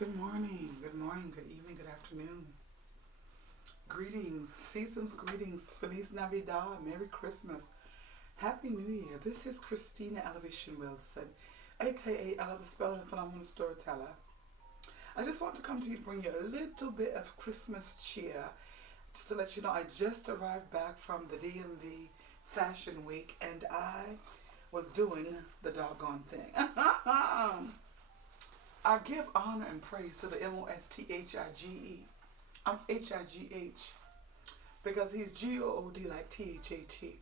Good morning, good evening, good afternoon. Greetings, season's greetings, Feliz Navidad, Merry Christmas, Happy New Year. This is Christina Elevation Wilson, aka Ella the Spella and Phenomenal Storyteller. I just want to come to you to bring you a little bit of Christmas cheer. Just to let you know, I just arrived back from the DMV Fashion Week and I was doing the doggone thing. I give honor and praise to the Mosthige. I'm High because he's G-O-O-D like T-H-A-T.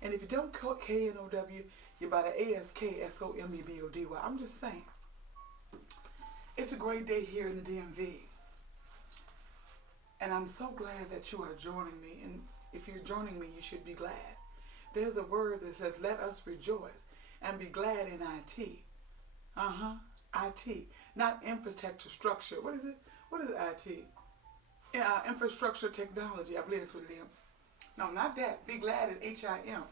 And if you don't call K-N-O-W, you're by the A-S-K-S-O-M-E-B-O-D-Y. I'm just saying. It's a great day here in the DMV. And I'm so glad that you are joining me. And if you're joining me, you should be glad. There's a word that says, let us rejoice and be glad in IT. IT, not infrastructure structure. What is it? What is IT? Infrastructure technology. I believe that's what it is. No, not that. Be glad in HIM.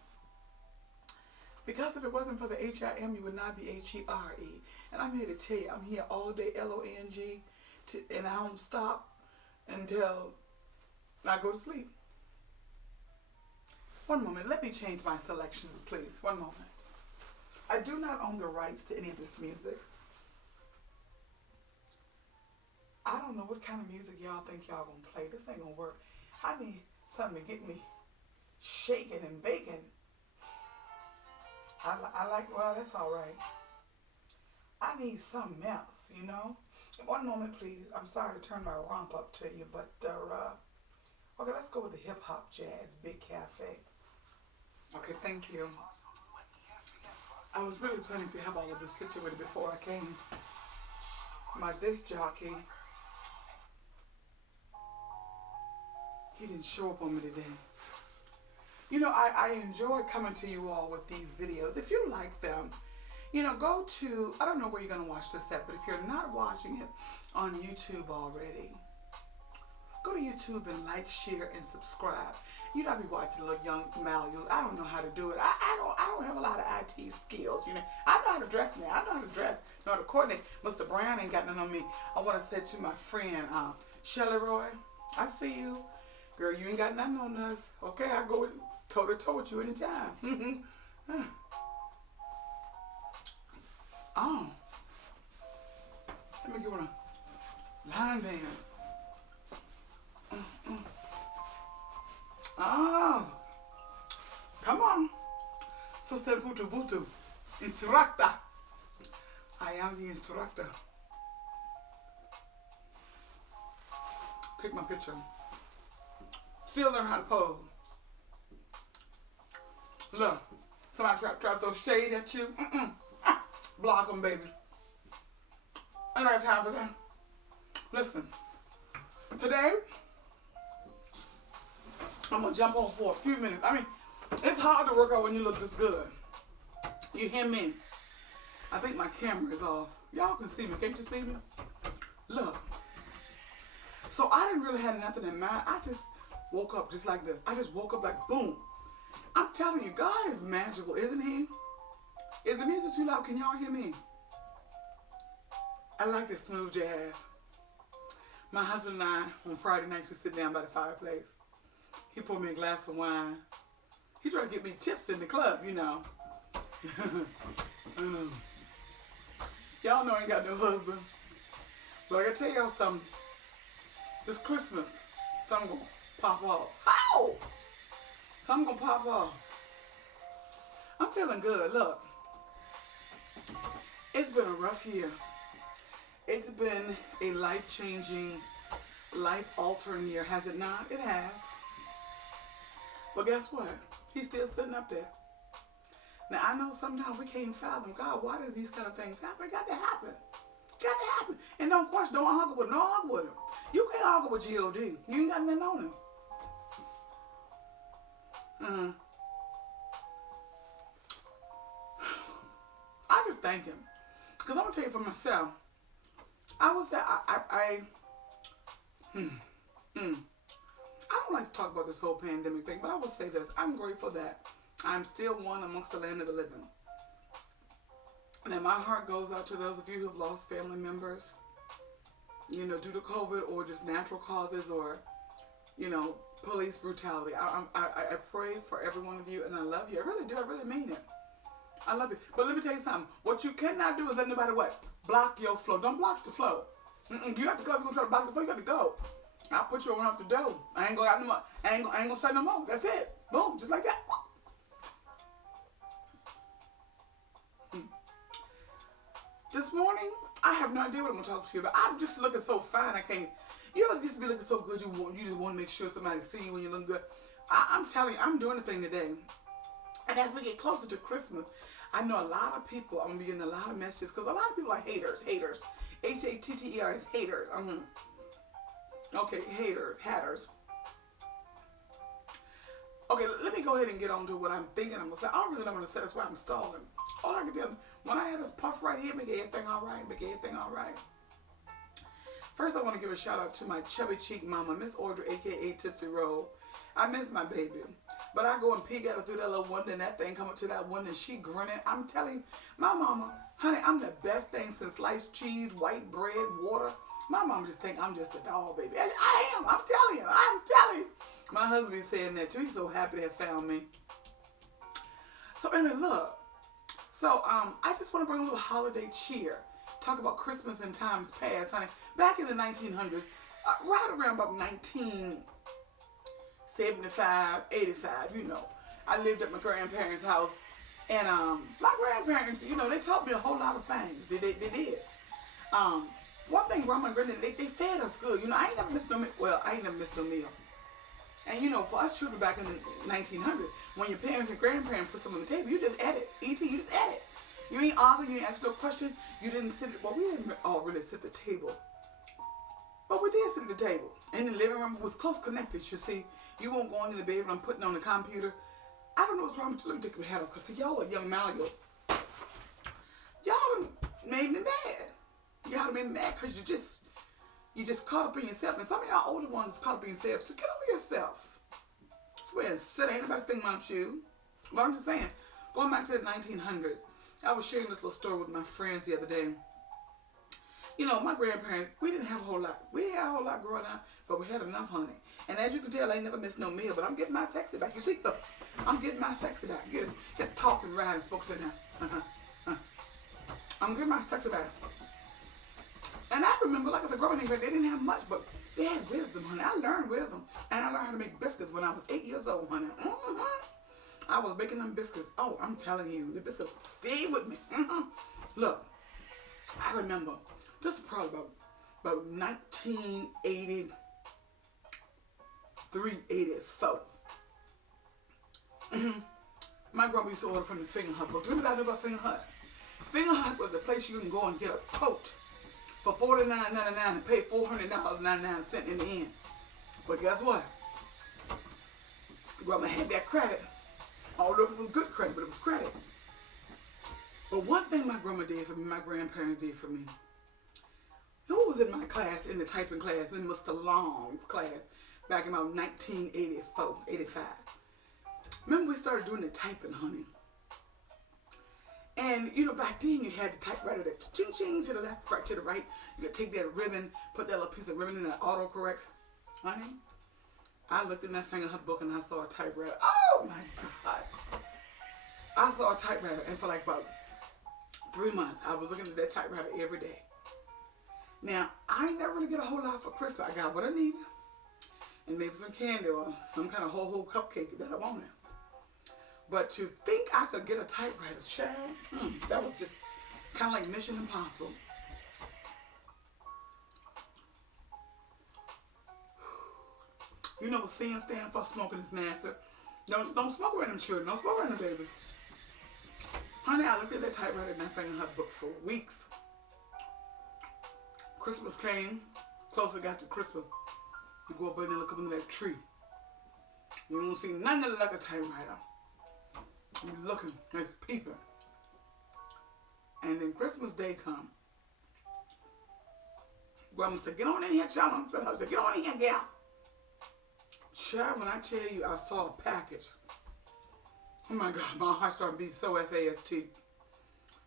Because if it wasn't for the HIM, you would not be HERE. And I'm here to tell you, I'm here all day, LONG, and I don't stop until I go to sleep. One moment. Let me change my selections, please. One moment. I do not own the rights to any of this music. I don't know what kind of music y'all think y'all gonna play. This ain't gonna work. I need something to get me shaking and baking. I like, well, that's all right. I need something else, you know? One moment, please. I'm sorry to turn my romp up to you, but, okay, let's go with the hip-hop jazz, Big Cafe. Okay, thank you. I was really planning to have all of this situated before I came. My disc jockey, he didn't show up on me today. You know, I enjoy coming to you all with these videos. If you like them, you know, go to, I don't know where you're going to watch this at, but if you're not watching it on YouTube already, go to YouTube and like, share, and subscribe. You know, I be watching little young Malios. I don't know how to do it. I don't have a lot of IT skills, you know. I know how to dress now. I know how to dress. Know how to coordinate. Mr. Brown ain't got none on me. I want to say to my friend, Shelly Roy, I see you. Girl, you ain't got nothing on us. Okay, I go toe to toe with you anytime. Oh. Let me get one of line dance. Oh. Come on. Sister Butu Butu. Instructor. I am the instructor. Take my picture. Still learn how to pose. Look, somebody try to throw shade at you. Block them, baby. I don't got time for that. Listen, today, I'm going to jump on for a few minutes. I mean, it's hard to work out when you look this good. You hear me? I think my camera is off. Y'all can see me. Can't you see me? Look. So I didn't really have nothing in mind. I just woke up just like this. I just woke up like boom. I'm telling you, God is magical, isn't he? Is the music too loud? Can y'all hear me? I like this smooth jazz. My husband and I, on Friday nights, we sit down by the fireplace. He poured me a glass of wine. He tried to get me tips in the club, you know. Y'all know I ain't got no husband. But I gotta tell y'all something. This Christmas, something gonna pop off. Ow! Something gonna pop off. I'm feeling good. Look. It's been a rough year. It's been a life-changing, life-altering year, has it not? It has. But guess what? He's still sitting up there. Now, I know sometimes we can't fathom, God, why do these kind of things happen? It got to happen. It got to happen. And don't question, don't argue with him. Don't argue with him. You can't argue with G.O.D. You ain't got nothing on him. I just thank him. Because I'm going to tell you for myself, I would say I don't like to talk about this whole pandemic thing, but I will say this. I'm grateful that I'm still one amongst the land of the living. And my heart goes out to those of you who have lost family members. you know, due to COVID or just natural causes or, you know, police brutality. I pray for every one of you, and I love you. I really do. I really mean it. I love it. But let me tell you something. What you cannot do is let nobody what? Block your flow. Don't block the flow. You have to go. If you're going to try to block the flow, you have to go. I'll put you around the door. I ain't going out no more. I ain't going to say no more. That's it. Boom. Just like that. This morning, I have no idea what I'm going to talk to you about. I'm just looking so fine. I can't. You don't just be looking so good. You just want to make sure somebody see you when you look good. I'm telling you, I'm doing the thing today. And as we get closer to Christmas, I know a lot of people, I'm going to be getting a lot of messages because a lot of people are haters. Haters. H-A-T-T-E-R-S. Haters. Okay, haters. Hatters. Okay, let me go ahead and get on to what I'm thinking I'm going to say. I don't really know what to say. That's why I'm stalling. All I can tell you, when I had this puff right here, make everything all right. Make everything all right. First, I want to give a shout out to my chubby cheek mama, Miss Audrey, a.k.a. Tootsie Roll. I miss my baby. But I go and peek at her through that little window, and that thing come up to that window, and she grinning. I'm telling you, my mama, honey, I'm the best thing since sliced cheese, white bread, water. My mama just think I'm just a doll, baby. And I am. I'm telling you. I'm telling you. My husband be saying that, too. He's so happy to have found me. So, anyway, look. So, I just want to bring a little holiday cheer. Talk about Christmas in times past, honey. Back in the 1900s, right around about 1975, 85, you know. I lived at my grandparents' house. And my grandparents, you know, they taught me a whole lot of things. They did. One thing, Grandma and Granddad, they fed us good. You know, I ain't never missed no meal. Well, I ain't never missed no meal. And, you know, for us children back in the 1900s, when your parents and grandparents put something on the table, you just ate it. E.T., you just ate it. You ain't argue, you ain't ask no question. You didn't sit at, well, we didn't all really sit at the table. But we did sit at the table. And the living room was close connected, you see. You won't go into the bedroom putting on the computer. I don't know what's wrong with you. Let me take your head off, because see, y'all are young malleables. Y'all made me mad. Y'all made me mad because you just caught up in yourself. And some of y'all older ones is caught up in yourself. So get over yourself. I swear, sit, ain't nobody thinking about you. But I'm just saying, going back to the 1900s, I was sharing this little story with my friends the other day. You know, my grandparents, we didn't have a whole lot. We didn't have a whole lot growing up, but we had enough, honey. And as you can tell, I ain't never missed no meal, but I'm getting my sexy back. You see, look, I'm getting my sexy back. Get talking, riding, spoke sit down. I'm getting my sexy back. And I remember, like I said, growing up, they didn't have much, but they had wisdom, honey. I learned wisdom. And I learned how to make biscuits when I was 8 years old, honey. I was making them biscuits. Oh, I'm telling you, the biscuits stayed with me. Look, I remember, this is probably about 1983, 84. My grandma used to order from the Finger Hut book. Do you know what I know about Finger Hut? Finger Hut was the place you can go and get a coat for $49.99 and pay $400.99 in the end. But guess what? Grandma had that credit. I don't know if it was good credit, but it was credit. But one thing my grandma did for me, my grandparents did for me. Who was in my class, in the typing class, in Mr. Long's class, back in about 1984, 85? Remember we started doing the typing, honey? And, you know, back then you had the typewriter that ching-ching to the left, right to the right. You could take that ribbon, put that little piece of ribbon in the autocorrect. Honey, I looked in that Finger Hut book and I saw a typewriter. Oh, my God. I saw a typewriter, and for like about 3 months, I was looking at that typewriter every day. Now, I ain't never really get a whole lot for Christmas. I got what I needed, and maybe some candy or some kind of whole cupcake that I wanted. But to think I could get a typewriter, child, that was just kind of like Mission Impossible. You know what sin stands for? Smoking is nasty. Don't smoke around them children. Don't smoke around them babies. Honey, I looked at that typewriter and that thing in her book for weeks. Christmas came. Closer got to Christmas. You go up there and look up into that tree. You don't see nothing like a typewriter. You looking, and peeping. And then Christmas Day come. Grandma said, get on in here, child. I said, get on in here, gal. Child, when I tell you I saw a package. Oh my God, my heart started beating so fast.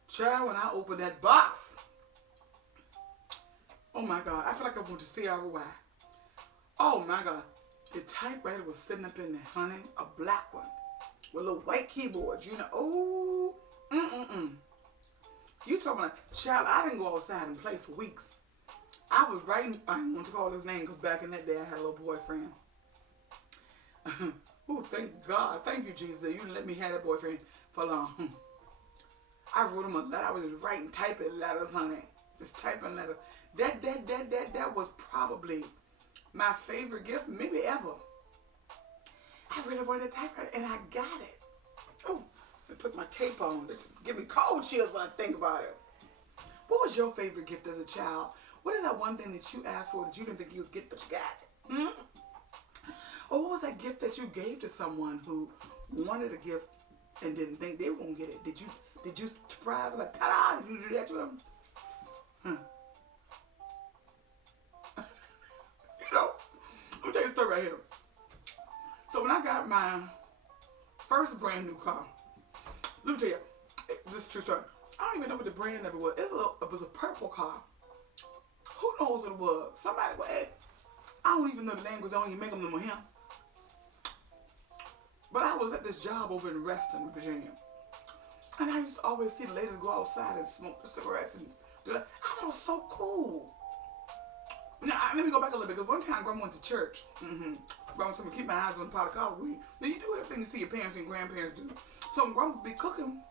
Child, when I opened that box. Oh my God, I feel like I went to CRY. Oh my God, the typewriter was sitting up in there, honey, a black one with little white keyboards, you know. Oh, You talking about, child, I didn't go outside and play for weeks. I was writing, I don't want to call his name because back in that day I had a little boyfriend. Oh, thank God. Thank you, Jesus. You didn't let me have that boyfriend for long. I wrote him a letter. I was just writing, typing letters, honey. Just typing letters. That was probably my favorite gift, maybe ever. I really wanted a typewriter, and I got it. Oh, I put my cape on. Just give me cold chills when I think about it. What was your favorite gift as a child? What is that one thing that you asked for that you didn't think you would get, but you got it? Or what was that gift that you gave to someone who wanted a gift and didn't think they were going to get it? Did you surprise them? Like, ta-da! Did you do that to them? You know, let me tell you a story right here. So when I got my first brand new car, let me tell you, this is a true story. I don't even know what the brand of it was. It was a purple car. Who knows what it was? Somebody, well, hey, I don't even know the name because I don't even make them no more him. But I was at this job over in Reston, Virginia. And I used to always see the ladies go outside and smoke the cigarettes and do that. I thought it was so cool. Now, let me go back a little bit, because one time Grandma went to church. Grandma told me to keep my eyes on the pot of collard green. Now, you do everything you see your parents and grandparents do. So when Grandma would be cooking,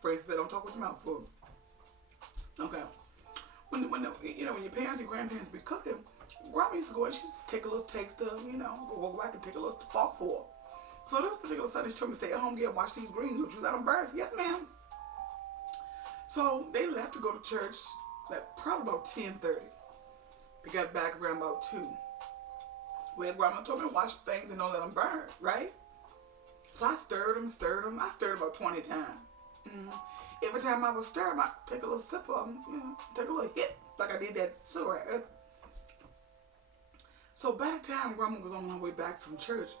Fraser said, don't talk with your mouth full. Okay. When your parents and grandparents be cooking, Grandma used to go and she'd take a little taste of, go back and take a little fork for her. So this particular Sunday, she told me to stay at home, watch these greens, don't you out on birds. Yes, ma'am. So they left to go to church, like probably about 10:30. We got back around about 2. Where Grandma told me to watch things and don't let them burn, right? So I stirred them. I stirred about 20 times. Every time I would stir them, I'd take a little sip of them, take a little hit, like I did that cigarette. So by the time Grandma was on her way back from church,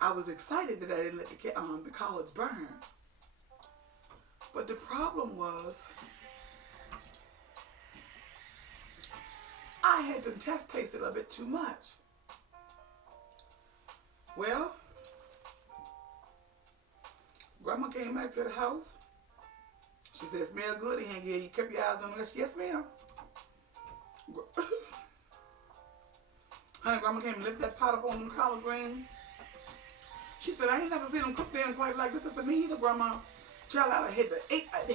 I was excited that I didn't let the collards burn. But the problem was, I had to taste it a bit too much. Well, Grandma came back to the house. She said, smell good in here. You kept your eyes on me. Yes, ma'am. Honey, Grandma came and lifted that pot up on them collard greens. She said, I ain't never seen them cook damn quite like this. I said, me either, Grandma. Child, I hit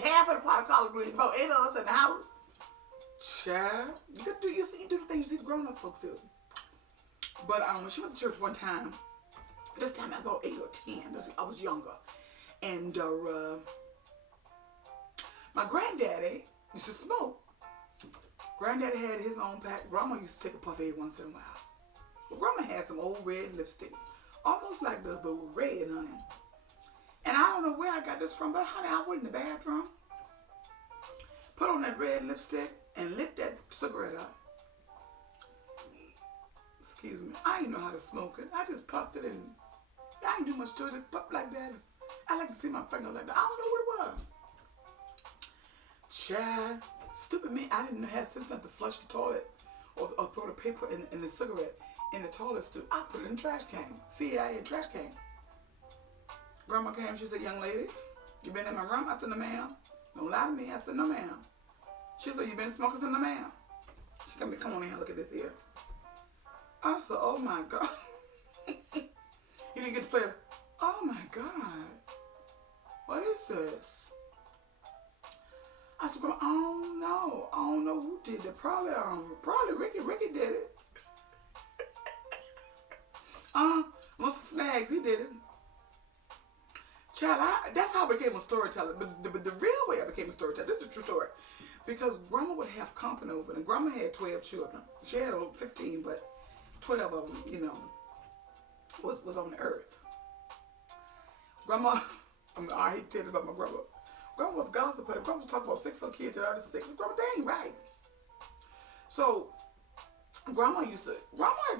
half of the pot of collard greens, about 8 of us in the house. Child, you do the things you see the grown-up folks do. But when she went to church one time, this time I was about 8 or 10. I was younger. And my granddaddy used to smoke. Granddaddy had his own pack. Grandma used to take a puff every once in a while. But Grandma had some old red lipstick. Almost like this, but with red, honey. And I don't know where I got this from, but honey, I went in the bathroom, put on that red lipstick, and lit that cigarette up. Excuse me. I didn't know how to smoke it. I just puffed it, and I didn't do much to it. Just puffed like that. I like to see my finger like that. I don't know what it was. Chad, stupid me. I didn't have sense enough to flush the toilet or throw the paper in the cigarette in the toilet stool. I put it in the trash can. CIA trash can. Grandma came, she said, young lady, you been in my room? I said, no, ma'am. Don't lie to me. I said, no, ma'am. She said, you been smoking? I said, no, ma'am. She come on in here, look at this here. I said, oh my God. You didn't get to play it. Oh my God. What is this? I said, Grandma, I don't know who did it. Probably Ricky. Ricky did it. Mr. Snags, he did it. Child, that's how I became a storyteller. But the real way I became a storyteller, this is a true story. Because Grandma would have company over, and Grandma had 12 children. She had 15, but 12 of them, was on the earth. Grandma, I hate to tell you about my grandma. Grandma was gossiping, but Grandma was talking about 6 other kids and other 6. Grandma, they ain't right. So, Grandma is the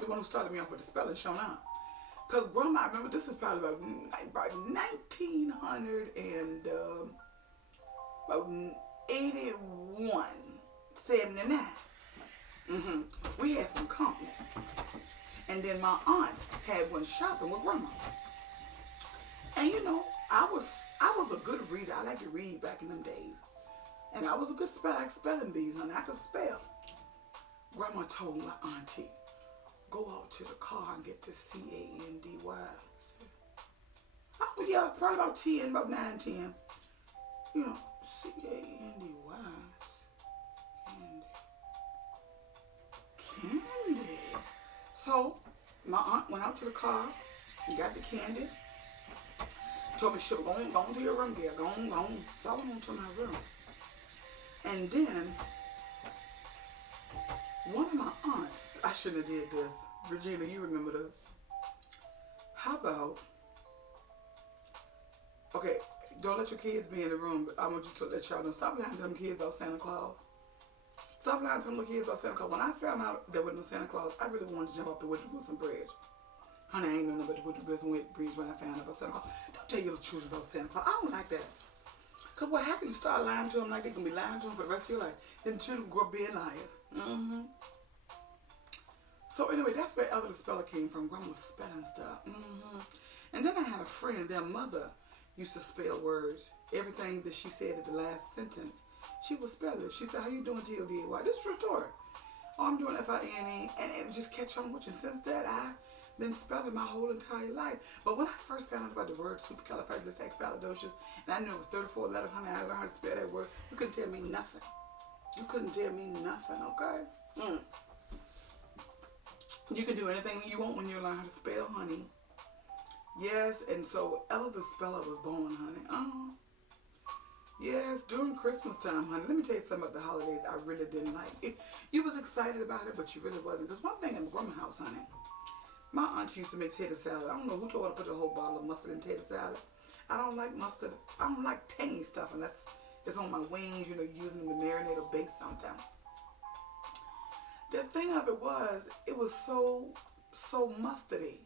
one who started me off with the spelling show now. Because Grandma, I remember this is probably about 1900 and about 81, 79. We had some company. And then my aunts had one shopping with grandma. And you know, I was a good reader. I like to read back in them days. And I was a good speller, like spelling bees, honey. I could spell. Grandma told my auntie, go out to the car and get the C-A-N-D-Y. Oh yeah, probably about 10, about 9, 10. You know, C-A-N-D-Y. Candy. So my aunt went out to the car and got the candy. Told me, she go on to your room, girl. Go on. So I went on to my room. And then one of my aunts, I shouldn't have did this. Regina, you remember this. How about, okay, don't let your kids be in the room, but I want you to let y'all know, stop lying to them kids about Santa Claus. Stop lying to them little kids about Santa Claus. When I found out there was no Santa Claus, I really wanted to jump off the Woodrow Wilson Bridge. Honey, I ain't know nothing about the Woodrow Wilson Bridge when I found out about Santa Claus. Don't tell your children about Santa Claus. I don't like that. Because what happens, you start lying to them like they can be lying to them for the rest of your life. Then children grow up being liars. So anyway, that's where Elder Spella came from. Grandma was spelling stuff. And then I had a friend, their mother used to spell words. Everything that she said at the last sentence, she would spell it. She said, how you doing, T-O-D-A-Y? This is a true story. Oh, I'm doing F-I-N-E. And it just catch on with you. Since that, I've been spelling my whole entire life. But when I first found out about the word supercalifragilisticexpialidocious, and I knew it was 34 letters, honey, I learned how to spell that word. You couldn't tell me nothing. You couldn't tell me nothing, okay? You can do anything you want when you learn how to spell, honey. Yes, and so Elder Spella was born, honey. Yes, during Christmas time, honey. Let me tell you something about the holidays I really didn't like. You was excited about it, but you really wasn't. Because one thing in grandma's house, honey, my auntie used to make tater salad. I don't know who told her to put a whole bottle of mustard in tater salad. I don't like mustard. I don't like tangy stuff unless it's on my wings, you know, using them to marinate or bake something. The thing of it was so mustardy.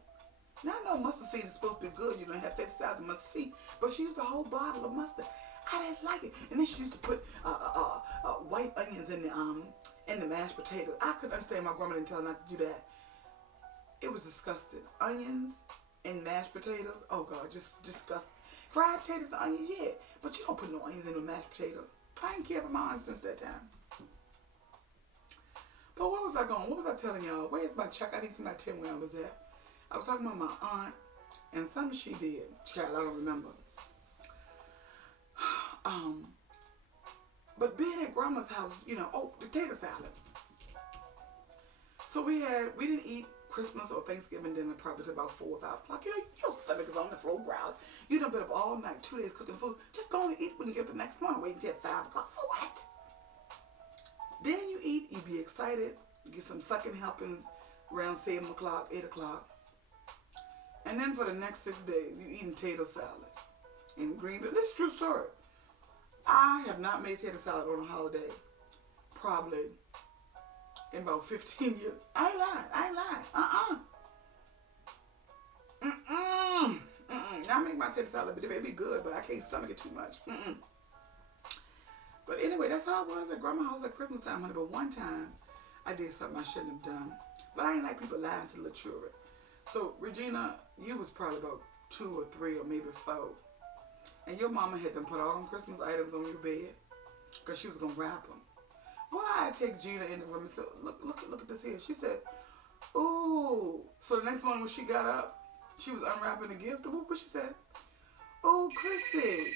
Now I know mustard seed is supposed to be good, you know, have 50,000 mustard seed, but she used a whole bottle of mustard. I didn't like it. And then she used to put white onions in the mashed potatoes. I couldn't understand my grandma didn't tell her not to do that. It was disgusting. Onions and mashed potatoes, oh God, just disgusting. Fried potatoes and onions, yeah, but you don't put no onions in no mashed potatoes. I ain't cared for my onions since that time. But where was I going? What was I telling y'all? Where's my check? I need somebody to tell me where I was at. I was talking about my aunt and something she did. Child, I don't remember. But being at grandma's house, you know, potato salad. So we didn't eat Christmas or Thanksgiving dinner probably till about 4 or 5 o'clock. You know, your stomach is on the floor growling. You done been up all night, 2 days cooking food. Just go on and eat when you get up the next morning. Wait until 5 o'clock. For what? Then you eat, you be excited, you get some second helpings around 7 o'clock, 8 o'clock. And then for the next 6 days, you eating tater salad and green beans. This is a true story. I have not made tater salad on a holiday probably in about 15 years. I ain't lying. Now I make my tater salad, but it may be good, but I can't stomach it too much. But anyway, that's how it was at grandma's house at Christmas time, honey. But one time, I did something I shouldn't have done. But I ain't like people lying to little children. So, Regina, you was probably about 2 or 3 or maybe 4. And your mama had them put all them Christmas items on your bed because she was going to wrap them. Why I take Gina in the room and said, look at this here. She said, ooh. So the next morning when she got up, she was unwrapping the gift. What she said? Oh, Chrissy,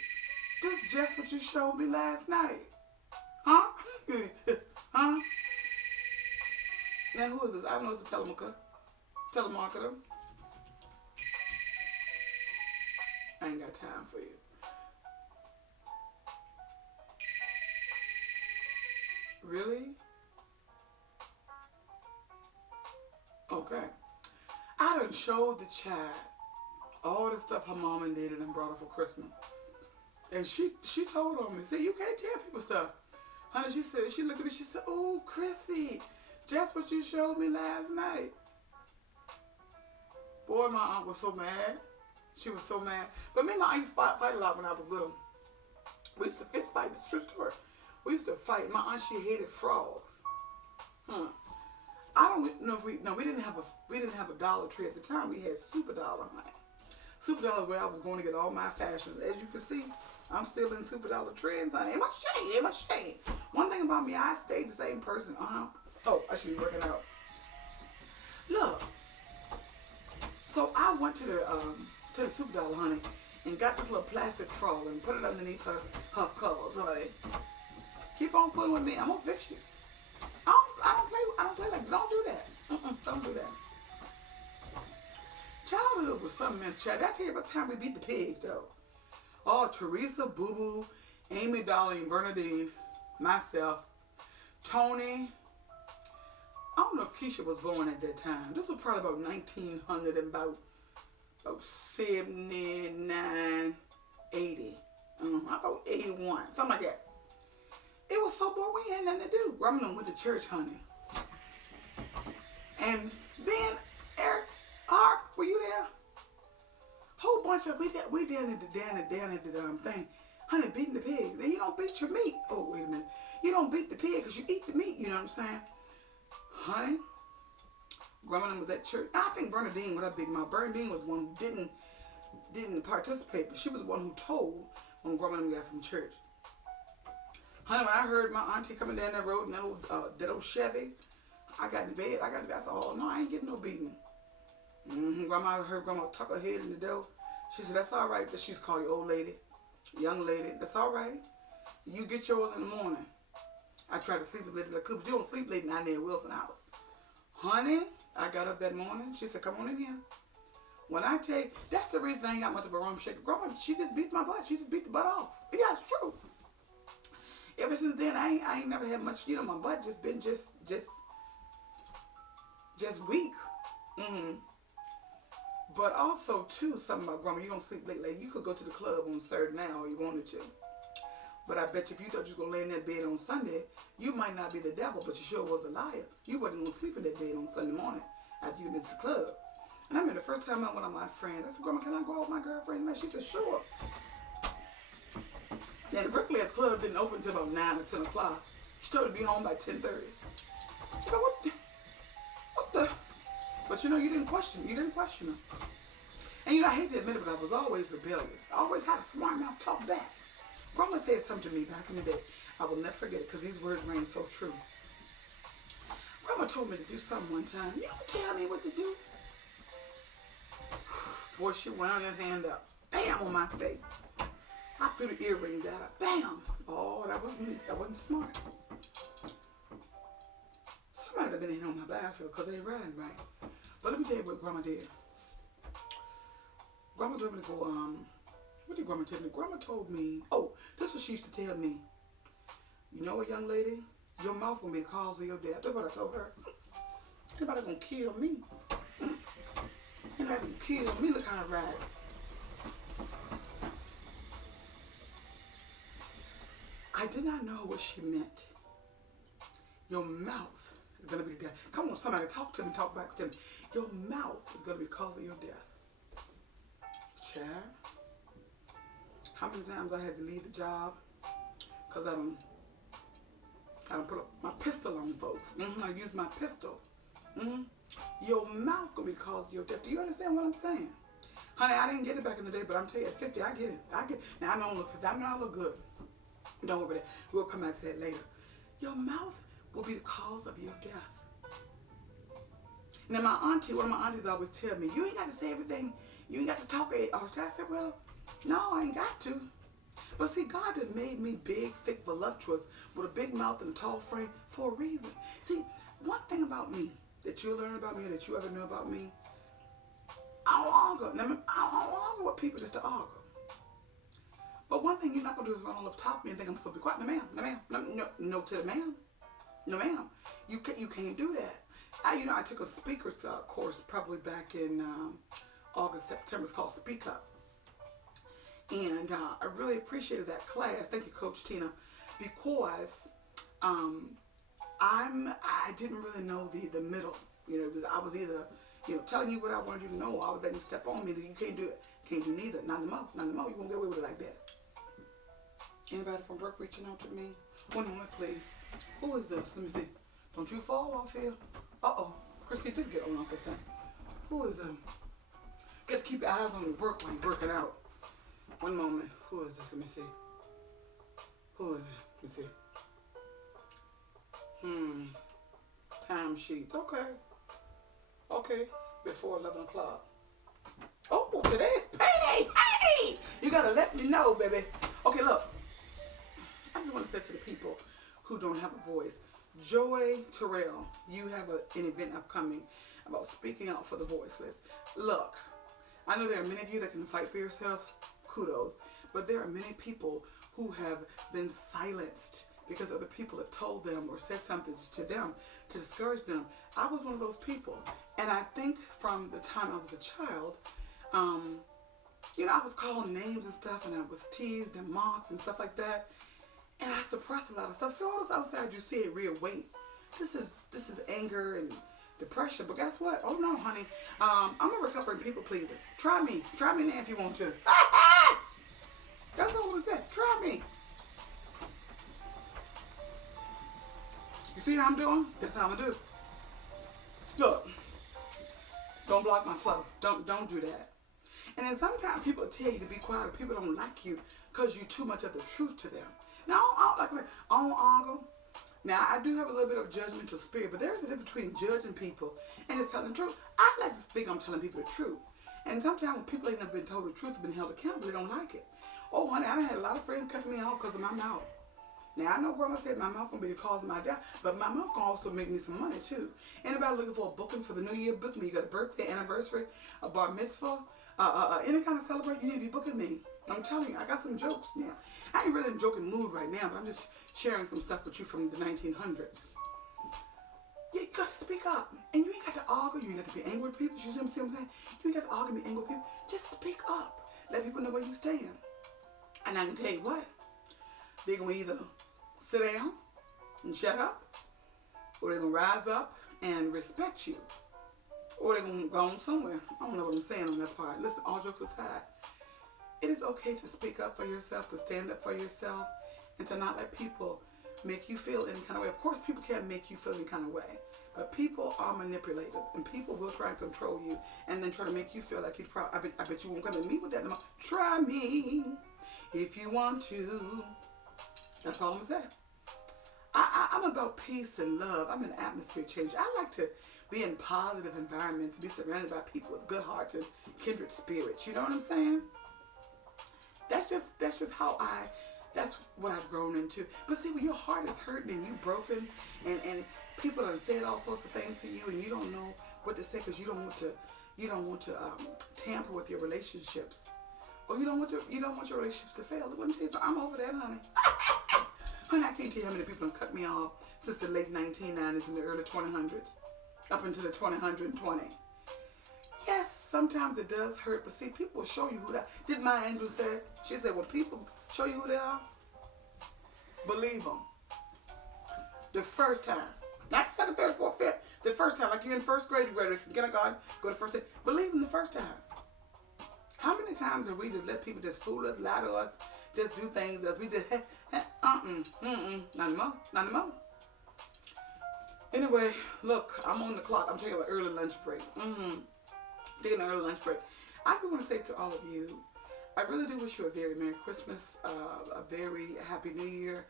this is just what you showed me last night. Huh? Huh? Now who is this? I know it's a telemarketer. I ain't got time for you. Really? Okay. I done showed the child all the stuff her mom and daddy done brought her for Christmas. And she told on me, see, you can't tell people stuff. Honey, she looked at me, she said, oh, Chrissy, just what you showed me last night. Boy, my aunt was so mad. She was so mad. But me and my aunt used to fight a lot when I was little. We used to fist fight. This is a true story. We used to fight. My aunt, she hated frogs. don't know if we didn't have a Dollar Tree at the time. We had Super Dollar, honey. Super Dollar where I was going to get all my fashions. As you can see, I'm still in Super Dollar trends, honey. Ain't my shame. One thing about me, I stayed the same person. Oh, I should be working out. Look. So I went to the Super Dollar, honey, and got this little plastic frog and put it underneath her covers, honey. Keep on putting with me. I'm gonna fix you. I don't play like that. Don't do that. Don't do that. Childhood was something else, child. Did I tell you about the time we beat the pigs, though? Oh, Teresa, Boo Boo, Amy, Darlene, Bernadine, myself, Tony. I don't know if Keisha was born at that time. This was probably about 1900 and about 79, 80. About 81, something like that. It was so bored, we had nothing to do. Grandma went to church, honey. And then Eric, Art, were you there? Whole bunch of we down at the thing, honey, beating the pigs. And you don't beat your meat. Oh, wait a minute. You don't beat the pig because you eat the meat. You know what I'm saying, honey? Grandma was at church. I think Bernadine, what I big mouth. Bernadine was one who didn't participate, but she was the one who told when Grandma got from church. Honey, when I heard my auntie coming down that road in that old Chevy, I got in bed. I said, oh, no, I ain't getting no beating. I heard Grandma tuck her head in the door. She said, that's all right. She's called you old lady, young lady. That's all right. You get yours in the morning. I tried to sleep as late as I could, but you don't sleep late now near Wilson House. Honey, I got up that morning. She said, come on in here. When I tell you, that's the reason I ain't got much of a rum shaker. Grandma, she just beat my butt. She just beat the butt off. Yeah, it's true. Ever since then, I ain't never had much, my butt just been just weak. But also, too, something about Grandma, you don't sleep late. Like, you could go to the club on Saturday now if you wanted to. But I bet you if you thought you were going to lay in that bed on Sunday, you might not be the devil, but you sure was a liar. You wasn't going to sleep in that bed on Sunday morning after you been to the club. And I remember the first time I went with my friends, I said, Grandma, can I go out with my girlfriend? And she said, sure. Now, the Bricklayers Club didn't open until about 9 or 10 o'clock. She told me to be home by 10:30. She said, what the? But you didn't question her. And I hate to admit it, but I was always rebellious. I always had a smart mouth talk back. Grandma said something to me back in the day. I will never forget it because these words rang so true. Grandma told me to do something one time. You don't tell me what to do. Boy, she wound her hand up. Bam, on my face. I threw the earrings at her. Bam. Oh, that wasn't smart. Somebody would have been in on my bicycle because they riding right. But let me tell you what Grandma did. Grandma told me to go, what did Grandma tell me? Grandma told me, this is what she used to tell me. You know what, young lady? Your mouth will be the cause of your death. That's what I told her. Anybody gonna kill me? Anybody gonna kill me? Look how I ride. I did not know what she meant. Your mouth is gonna be the death. Come on, somebody, talk to me, talk back to me. Your mouth is gonna be the cause of your death. Chad, how many times I had to leave the job because I don't put up my pistol on folks. I use my pistol. Your mouth gonna be the cause of your death. Do you understand what I'm saying? Honey, I didn't get it back in the day, but I'm telling you, at 50, I get it. Now, I don't look 50. I know I look good. Don't worry about that. We'll come back to that later. Your mouth will be the cause of your death. Now, one of my aunties always tell me, you ain't got to say everything. You ain't got to talk all the time. I said, well, no, I ain't got to. But see, God had made me big, thick, voluptuous, with a big mouth and a tall frame for a reason. See, one thing about me that you'll learn about me or that you ever know about me, I don't argue. Now, I don't argue with people just to argue. But one thing you're not going to do is run all off top of me and think I'm supposed to be quiet. No, ma'am. No to the ma'am. No, ma'am. You can't do that. I took a speaker's course probably back in August, September. It's called Speak Up. And I really appreciated that class. Thank you, Coach Tina. Because I didn't really know the middle. I was either, telling you what I wanted you to know, or I was letting you step on me that you can't do it. Can't do neither. Not no more. You won't get away with it like that. Anybody from work reaching out to me? One moment, please. Who is this? Let me see. Don't you fall off here. Uh-oh. Christine, just get on off the thing. Who is them? Get to keep your eyes on the work while you're working out. One moment. Who is this? Let me see. Who is it? Let me see. Time sheets. Okay. Okay. Before 11 o'clock. Oh, today's payday. Hey! You gotta let me know, baby. Okay, look. I just want to say to the people who don't have a voice. Joy Terrell, you have an event upcoming about speaking out for the voiceless. Look, I know there are many of you that can fight for yourselves. Kudos. But there are many people who have been silenced because other people have told them or said something to them to discourage them. I was one of those people. And I think from the time I was a child, I was called names and stuff, and I was teased and mocked and stuff like that. And I suppressed a lot of stuff. So all this outside you see it real weight. This is anger and depression. But guess what? Oh no, honey. I'm a recovering people pleaser. Try me. Try me now if you want to. That's all I said. Try me. You see how I'm doing? That's how I'm gonna do. Look. Don't block my flow. Don't do that. And then sometimes people tell you to be quiet, or people don't like you because you're too much of the truth to them. Now, like I said, I don't argue. Now, I do have a little bit of judgmental spirit, but there's a difference between judging people and just telling the truth. I like to think I'm telling people the truth. And sometimes when people ain't never been told the truth, been held accountable, they don't like it. Oh, honey, I done had a lot of friends cut me off because of my mouth. Now, I know Grandma said my mouth gonna be the cause of my death, but my mouth can also make me some money, too. Anybody looking for a booking for the new year, book me. You got a birthday, anniversary, a bar mitzvah, any kind of celebration, you need to be booking me. I'm telling you, I got some jokes now. I ain't really in a joking mood right now, but I'm just sharing some stuff with you from the 1900s. You got to speak up. And you ain't got to argue. You ain't got to be angry with people. You see what I'm saying? You ain't got to argue and be angry with people. Just speak up. Let people know where you stand. And I can tell you what. They're going to either sit down and shut up, or they're going to rise up and respect you, or they're going to go on somewhere. I don't know what I'm saying on that part. Listen, all jokes aside. It is okay to speak up for yourself, to stand up for yourself, and to not let people make you feel any kind of way. Of course, people can't make you feel any kind of way, but people are manipulators, and people will try and control you, and then try to make you feel like you probably. I bet you won't come at me with that no more. Try me if you want to. That's all I'm gonna say. I'm about peace and love. I'm an atmosphere changer. I like to be in positive environments, be surrounded by people with good hearts and kindred spirits. You know what I'm saying? That's just how that's what I've grown into. But see, when your heart is hurting and you broken, and people have said all sorts of things to you, and you don't know what to say because you don't want to tamper with your relationships, or you don't want your relationships to fail. Let me tell you something. I'm over that, honey. Honey, I can't tell you how many people have cut me off since the late 1990s and the early 2000s, up until the 2020. Yes, sometimes it does hurt, but see, people will show you who they are. Did Maya Angelou say? She said, when people show you who they are, believe them. The first time. Not the second, third, fourth, fifth. The first time. Like you're in first grade, you graduate from kindergarten, go to first grade. Believe them the first time. How many times have we just let people just fool us, lie to us, just do things as we did? Not anymore. Not anymore. Anyway, look, I'm on the clock. I'm taking an early lunch break. Taking an early lunch break. I just want to say to all of you, I really do wish you a very Merry Christmas, a very Happy New Year.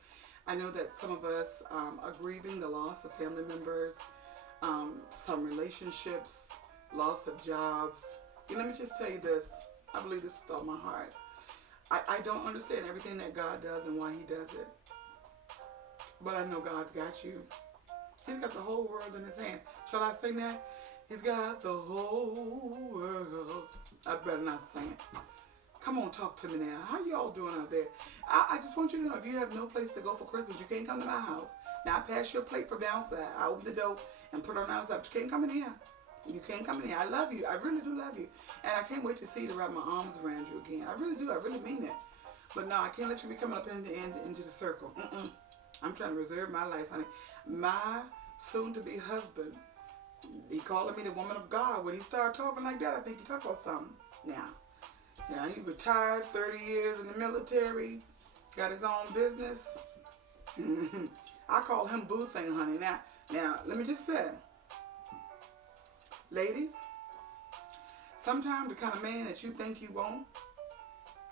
I know that some of us are grieving the loss of family members, some relationships, loss of jobs. And let me just tell you this. I believe this with all my heart. I don't understand everything that God does and why He does it. But I know God's got you. He's got the whole world in His hand. Shall I sing that? He's got the whole world. I'd better not sing it. Come on, talk to me now. How y'all doing out there? I just want you to know, if you have no place to go for Christmas, you can't come to my house. Now, I pass your plate from downside. I open the door and put it on outside, but you can't come in here. You can't come in here. I love you. I really do love you. And I can't wait to see you to wrap my arms around you again. I really do. I really mean it. But no, I can't let you be coming up into the circle. I'm trying to reserve my life, honey. My soon-to-be husband, he calling me the woman of God. When he started talking like that, I think he talked about something. Now, he retired, 30 years in the military, got his own business. I call him boo thing, honey. Now, let me just say, Ladies, sometimes the kind of man that you think you want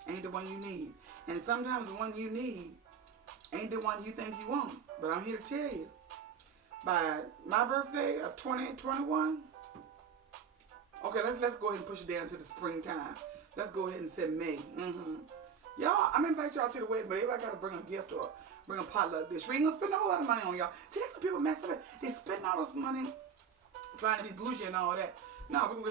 ain't the one you need. And sometimes the one you need ain't the one you think you want. But I'm here to tell you, by my birthday of 2021, okay, let's go ahead and push it down to the springtime. Let's go ahead and say May. Y'all, I'm gonna invite y'all to the wedding, but everybody gotta bring a gift or bring a potluck dish. We ain't gonna spend a whole lot of money on y'all. See, that's what people mess up. They spend all this money trying to be bougie and all that. No, we're gonna